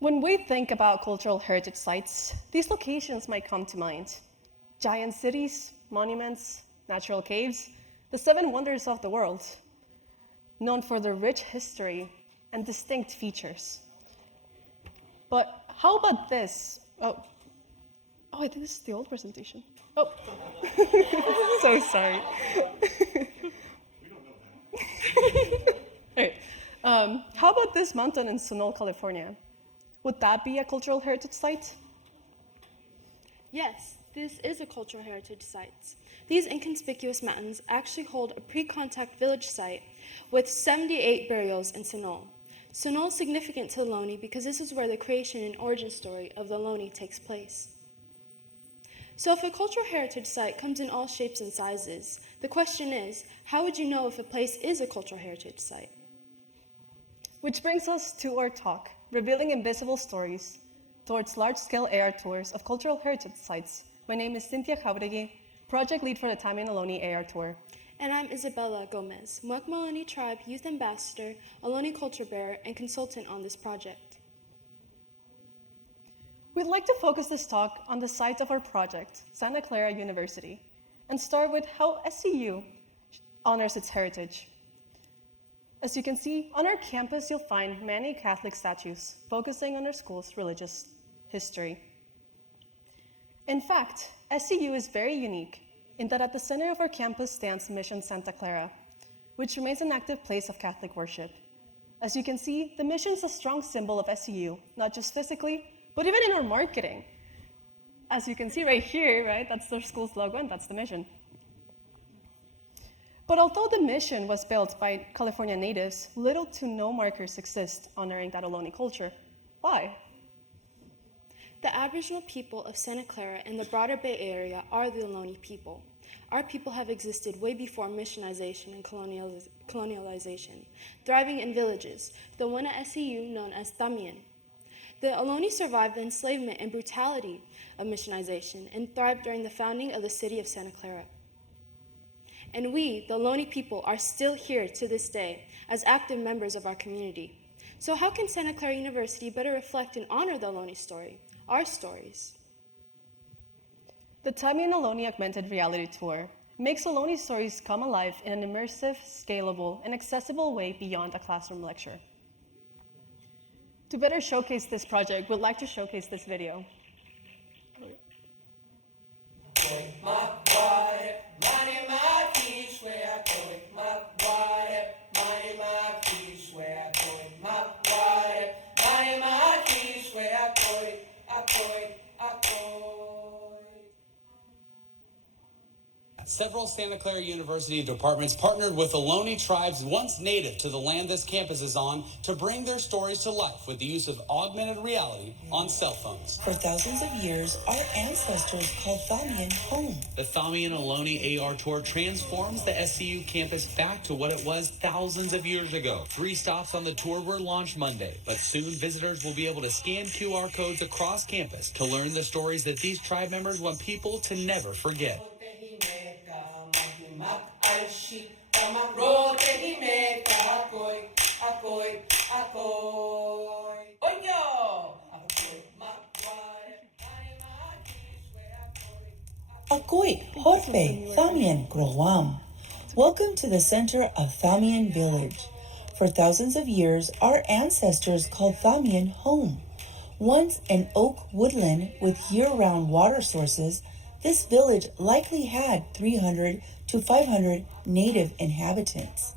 When we think about cultural heritage sites, these locations might come to mind. Giant cities, monuments, natural caves, the 7 wonders of the world, known for their rich history and distinct features. But how about this? Oh, I think this is the old presentation. Oh, so sorry. We don't know that. All right. How about this mountain in Sonoma, California? Would that be a cultural heritage site? Yes, this is a cultural heritage site. These inconspicuous mountains actually hold a pre-contact village site with 78 burials in Sonoma. Sonoma is significant to Ohlone because this is where the creation and origin story of the Ohlone takes place. So if a cultural heritage site comes in all shapes and sizes, the question is, how would you know if a place is a cultural heritage site? Which brings us to our talk, Revealing Invisible Stories towards Large-Scale AR Tours of Cultural Heritage Sites. My name is Cinthya Jauregui, project lead for the Thámien Ohlone AR Tour. And I'm Isabella Gomez, Muwekma Ohlone Tribe Youth Ambassador, Ohlone Culture Bearer, and consultant on this project. We'd like to focus this talk on the site of our project, Santa Clara University, and start with how SCU honors its heritage. As you can see, on our campus you'll find many Catholic statues focusing on our school's religious history. In fact, SCU is very unique in that at the center of our campus stands Mission Santa Clara, which remains an active place of Catholic worship. As you can see, the mission is a strong symbol of SCU, not just physically, but even in our marketing. As you can see right here, right, that's their school's logo and that's the mission. But although the mission was built by California natives, little to no markers exist honoring that Ohlone culture. Why? The Aboriginal people of Santa Clara and the broader Bay Area are the Ohlone people. Our people have existed way before missionization and colonialization, thriving in villages, the one at SCU known as Thámien. The Ohlone survived the enslavement and brutality of missionization and thrived during the founding of the city of Santa Clara. And we, the Ohlone people, are still here to this day as active members of our community. So how can Santa Clara University better reflect and honor the Ohlone story, our stories? The Thámien Ohlone Augmented Reality Tour makes Ohlone stories come alive in an immersive, scalable, and accessible way beyond a classroom lecture. To better showcase this project, we'd like to showcase this video. Several Santa Clara University departments partnered with Ohlone tribes once native to the land this campus is on to bring their stories to life with the use of augmented reality on cell phones. For thousands of years, our ancestors called Thámien home. The Thámien Ohlone AR Tour transforms the SCU campus back to what it was thousands of years ago. 3 stops on the tour were launched Monday, but soon visitors will be able to scan QR codes across campus to learn the stories that these tribe members want people to never forget. Akoy, Horpe, Thámien, Growam. Welcome to the center of Thámien Village. For thousands of years, our ancestors called Thámien home. Once an oak woodland with year-round water sources, this village likely had 300 to 500 native inhabitants.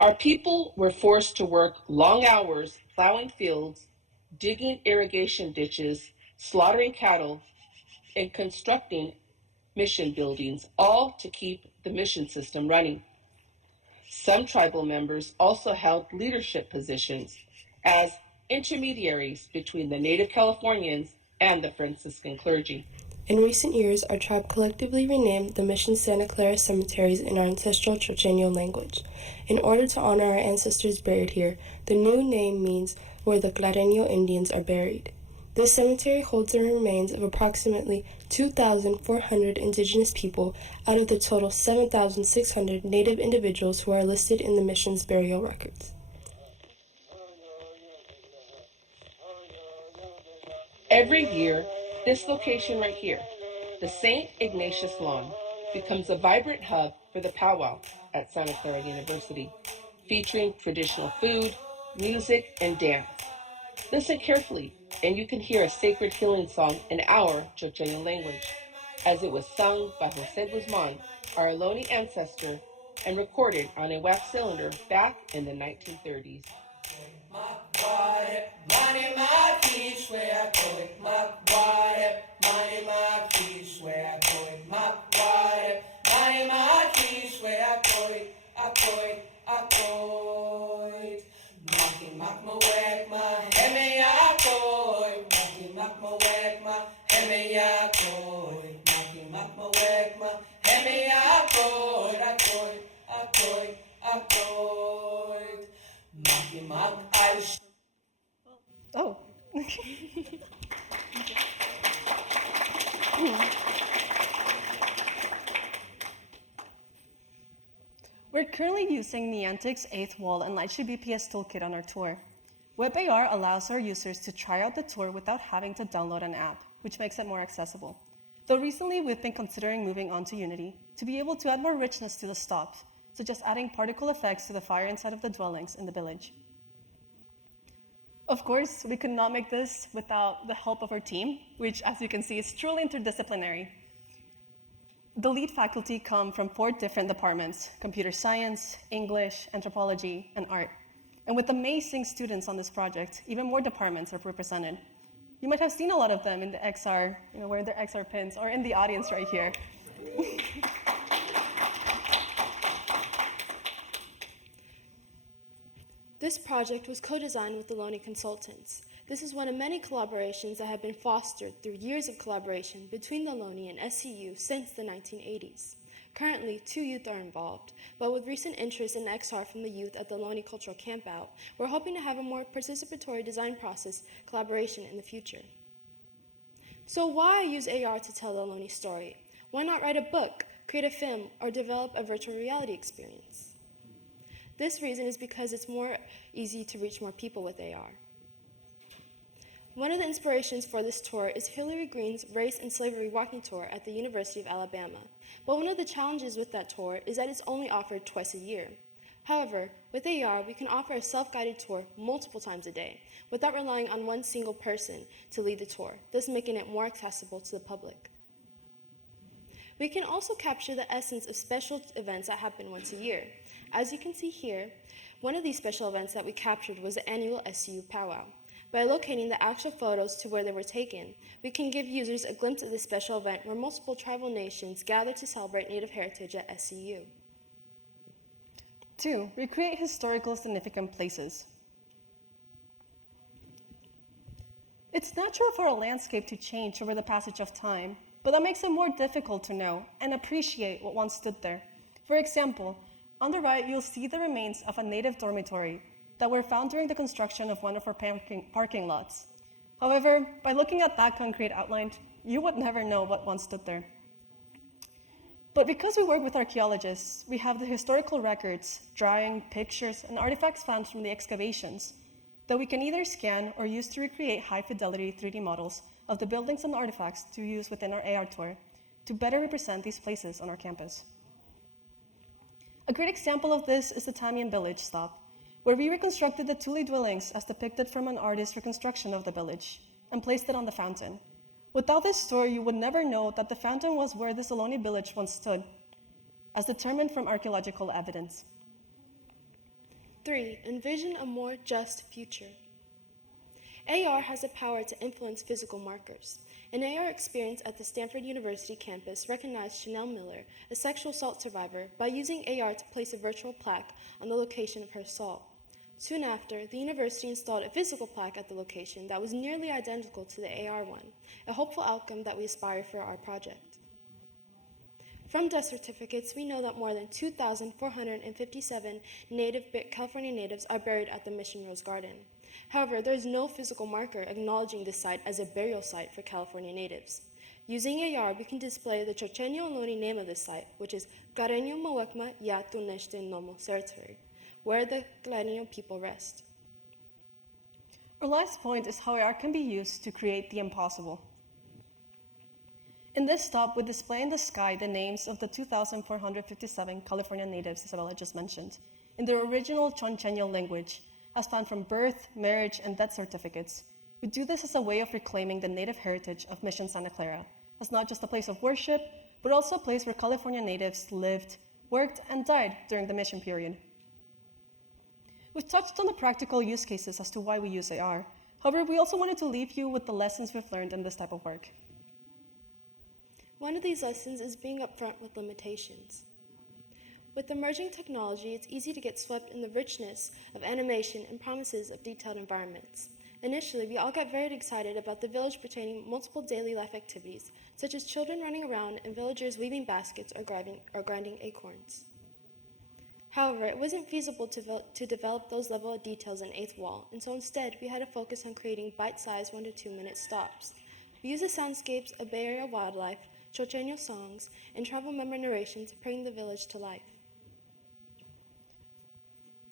Our people were forced to work long hours plowing fields, digging irrigation ditches, slaughtering cattle, and constructing mission buildings, all to keep the mission system running. Some tribal members also held leadership positions as intermediaries between the Native Californians and the Franciscan clergy. In recent years, our tribe collectively renamed the Mission Santa Clara cemeteries in our ancestral Chochenyo language. In order to honor our ancestors buried here, the new name means where the Clareño Indians are buried. This cemetery holds the remains of approximately 2,400 indigenous people out of the total 7,600 Native individuals who are listed in the mission's burial records. Every year, this location right here, the St. Ignatius Lawn, becomes a vibrant hub for the powwow at Santa Clara University, featuring traditional food, music, and dance. Listen carefully, and you can hear a sacred healing song in our Chocheño language, as it was sung by Jose Guzman, our Ohlone ancestor, and recorded on a wax cylinder back in the 1930s. Oh. We're currently using Niantic's 8th Wall and Lightship VPS toolkit on our tour. webAR allows our users to try out the tour without having to download an app, which makes it more accessible. Though recently we've been considering moving on to Unity to be able to add more richness to the stops, such as adding particle effects to the fire inside of the dwellings in the village. Of course, we could not make this without the help of our team, which, as you can see, is truly interdisciplinary. The lead faculty come from 4 different departments: computer science, English, anthropology, and art. And with amazing students on this project, even more departments are represented. You might have seen a lot of them in the XR, wearing their XR pins, or in the audience right here. This project was co-designed with the Ohlone consultants. This is one of many collaborations that have been fostered through years of collaboration between the Ohlone and SCU since the 1980s. Currently, 2 youth are involved, but with recent interest in XR from the youth at the Ohlone Cultural Campout, we're hoping to have a more participatory design process collaboration in the future. So why use AR to tell the Ohlone story? Why not write a book, create a film, or develop a virtual reality experience? This reason is because it's more easy to reach more people with AR. One of the inspirations for this tour is Hillary Green's Race and Slavery Walking Tour at the University of Alabama. But one of the challenges with that tour is that it's only offered twice a year. However, with AR, we can offer a self-guided tour multiple times a day without relying on one single person to lead the tour, thus making it more accessible to the public. We can also capture the essence of special events that happen once a year. As you can see here, one of these special events that we captured was the annual SCU powwow. By locating the actual photos to where they were taken, we can give users a glimpse of this special event where multiple tribal nations gather to celebrate Native heritage at SCU. 2, recreate historical significant places. It's natural for a landscape to change over the passage of time, but that makes it more difficult to know and appreciate what once stood there. For example, on the right, you'll see the remains of a Native dormitory that were found during the construction of one of our parking lots. However, by looking at that concrete outline, you would never know what once stood there. But because we work with archaeologists, we have the historical records, drawing, pictures, and artifacts found from the excavations that we can either scan or use to recreate high-fidelity 3D models of the buildings and artifacts to use within our AR tour to better represent these places on our campus. A great example of this is the Thámien village stop, where we reconstructed the Tule dwellings as depicted from an artist's reconstruction of the village and placed it on the fountain. Without this story, you would never know that the fountain was where this Ohlone village once stood, as determined from archaeological evidence. 3, envision a more just future. AR has the power to influence physical markers. An AR experience at the Stanford University campus recognized Chanel Miller, a sexual assault survivor, by using AR to place a virtual plaque on the location of her assault. Soon after, the university installed a physical plaque at the location that was nearly identical to the AR one, a hopeful outcome that we aspire for our project. From death certificates, we know that more than 2,457 California natives are buried at the Mission Rose Garden. However, there is no physical marker acknowledging this site as a burial site for California natives. Using AR, we can display the Thámien Ohlone name of this site, which is Gareño Muwekma Ohlone Tribe, where the Gareño people rest. Our last point is how AR can be used to create the impossible. In this stop, we display in the sky the names of the 2,457 California natives Isabella just mentioned, in their original Choncheño language, as found from birth, marriage, and death certificates. We do this as a way of reclaiming the native heritage of Mission Santa Clara, as not just a place of worship, but also a place where California natives lived, worked, and died during the mission period. We've touched on the practical use cases as to why we use AR. However, we also wanted to leave you with the lessons we've learned in this type of work. One of these lessons is being upfront with limitations. With emerging technology, it's easy to get swept in the richness of animation and promises of detailed environments. Initially, we all got very excited about the village pertaining multiple daily life activities, such as children running around and villagers weaving baskets or grinding acorns. However, it wasn't feasible to develop those level of details in Eighth Wall, and so instead, we had to focus on creating bite-sized 1 to 2 minute stops. We used the soundscapes of Bay Area wildlife, Chochenyo songs, and tribal member narration to bring the village to life.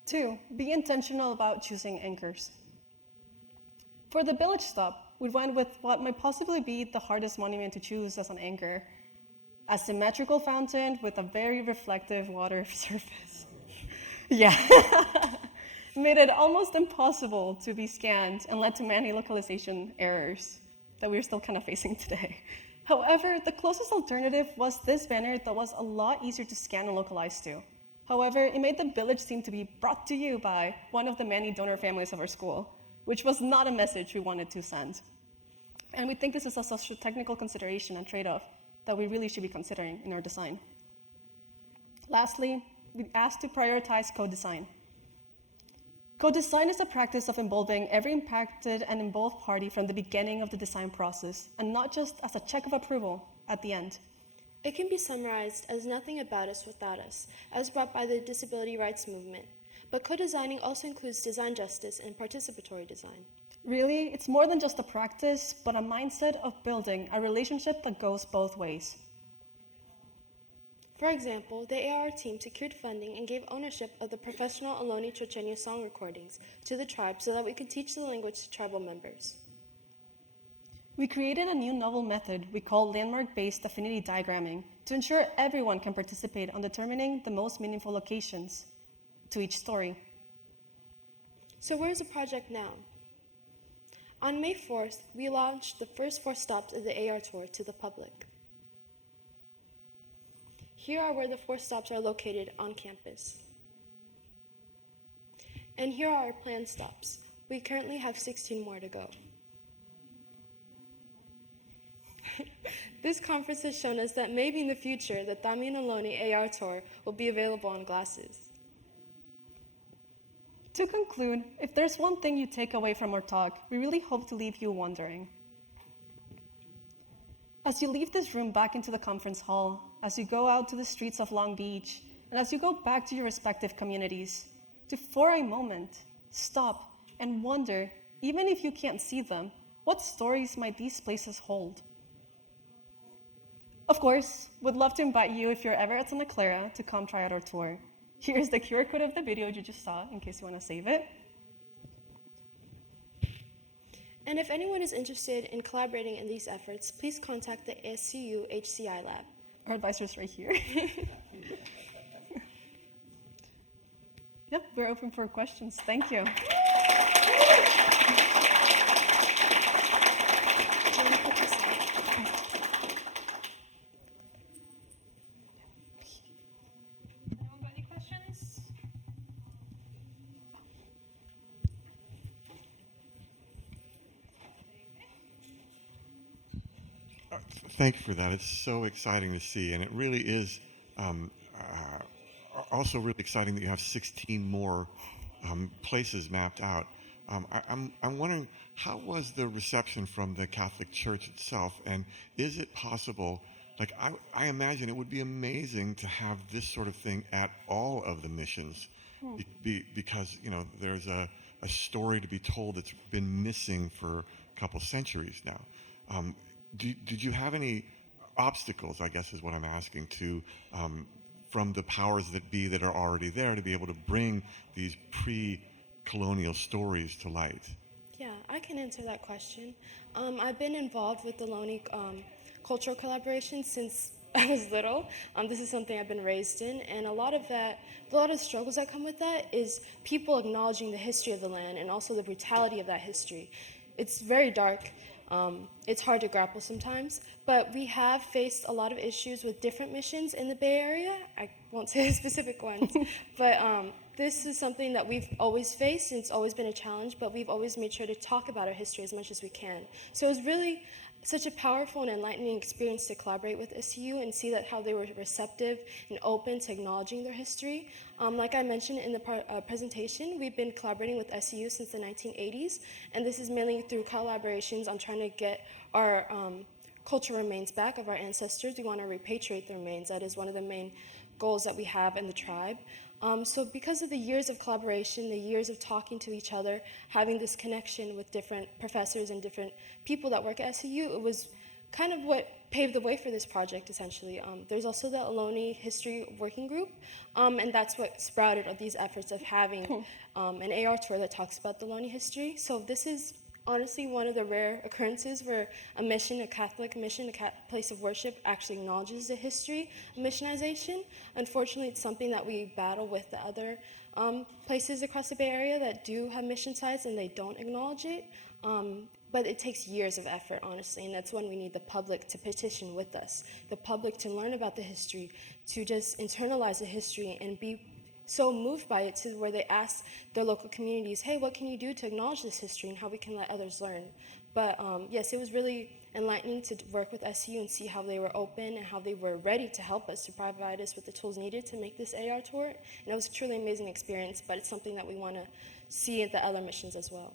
2, be intentional about choosing anchors. For the village stop, we went with what might possibly be the hardest monument to choose as an anchor, a symmetrical fountain with a very reflective water surface. Yeah, made it almost impossible to be scanned and led to many localization errors that we're still kind of facing today. However, the closest alternative was this banner that was a lot easier to scan and localize to. However, it made the village seem to be brought to you by one of the many donor families of our school, which was not a message we wanted to send. And we think this is a socio-technical consideration and trade-off that we really should be considering in our design. Lastly, we asked to prioritize co-design. Co-design is the practice of involving every impacted and involved party from the beginning of the design process, and not just as a check of approval at the end. It can be summarized as nothing about us without us, as brought by the disability rights movement. But co-designing also includes design justice and participatory design. Really, it's more than just a practice, but a mindset of building a relationship that goes both ways. For example, the AR team secured funding and gave ownership of the professional Ohlone Chochenyo song recordings to the tribe so that we could teach the language to tribal members. We created a new novel method we call landmark-based affinity diagramming to ensure everyone can participate on determining the most meaningful locations to each story. So where's the project now? On May 4th, we launched the first 4 stops of the AR tour to the public. Here are where the 4 stops are located on campus. And here are our planned stops. We currently have 16 more to go. This conference has shown us that maybe in the future, the Thámien Ohlone AR tour will be available on glasses. To conclude, if there's one thing you take away from our talk, we really hope to leave you wondering. As you leave this room back into the conference hall, as you go out to the streets of Long Beach, and as you go back to your respective communities, to for a moment, stop and wonder, even if you can't see them, what stories might these places hold? Of course, we'd love to invite you, if you're ever at Santa Clara, to come try out our tour. Here's the QR code of the video you just saw, in case you want to save it. And if anyone is interested in collaborating in these efforts, please contact the SCU HCI lab. Our advisor's right here. Yep, we're open for questions. Thank you. Anyone got any questions? Thank you for that. It's so exciting to see, and it really is also really exciting that you have 16 more places mapped out. I'm wondering, how was the reception from the Catholic Church itself, and is it possible like I imagine it would be amazing to have this sort of thing at all of the missions, because there's a story to be told that's been missing for a couple centuries now. Did you have any obstacles, I guess is what I'm asking, to from the powers that be that are already there to be able to bring these pre-colonial stories to light? Yeah, I can answer that question. I've been involved with the Ohlone cultural collaboration since I was little. This is something I've been raised in, and a lot of the struggles that come with that is people acknowledging the history of the land and also the brutality of that history. It's very dark. It's hard to grapple sometimes, but we have faced a lot of issues with different missions in the Bay Area. I won't say the specific ones, but this is something that we've always faced, and it's always been a challenge, but we've always made sure to talk about our history as much as we can. So it was really such a powerful and enlightening experience to collaborate with SCU and see that how they were receptive and open to acknowledging their history. Like I mentioned in the presentation, we've been collaborating with SCU since the 1980s, and this is mainly through collaborations on trying to get our cultural remains back of our ancestors. We want to repatriate the remains. That is one of the main goals that we have in the tribe. So because of the years of collaboration, the years of talking to each other, having this connection with different professors and different people that work at SCU, it was kind of what paved the way for this project, essentially. There's also the Ohlone History Working Group, and that's what sprouted of these efforts of having an AR tour that talks about the Ohlone history. So this is honestly one of the rare occurrences where a mission, a Catholic mission, a place of worship actually acknowledges the history of missionization. Unfortunately, it's something that we battle with the other places across the Bay Area that do have mission sites and they don't acknowledge it. But it takes years of effort, honestly, and that's when we need the public to petition with us, the public to learn about the history, to just internalize the history and be so moved by it to where they ask their local communities, hey, what can you do to acknowledge this history and how we can let others learn? But yes, it was really enlightening to work with SCU and see how they were open and how they were ready to help us, to provide us with the tools needed to make this AR tour. And it was a truly amazing experience, but it's something that we want to see at the other missions as well.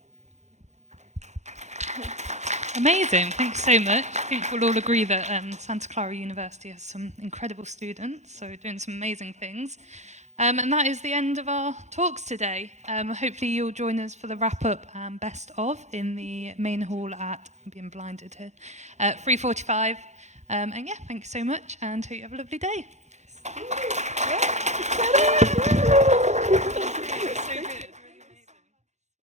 Amazing, thanks so much. I think we'll all agree that Santa Clara University has some incredible students, so doing some amazing things. And that is the end of our talks today. Hopefully you'll join us for the wrap-up best of in the main hall at, I'm being blinded here, 3:45. And yeah, thank you so much and hope you have a lovely day.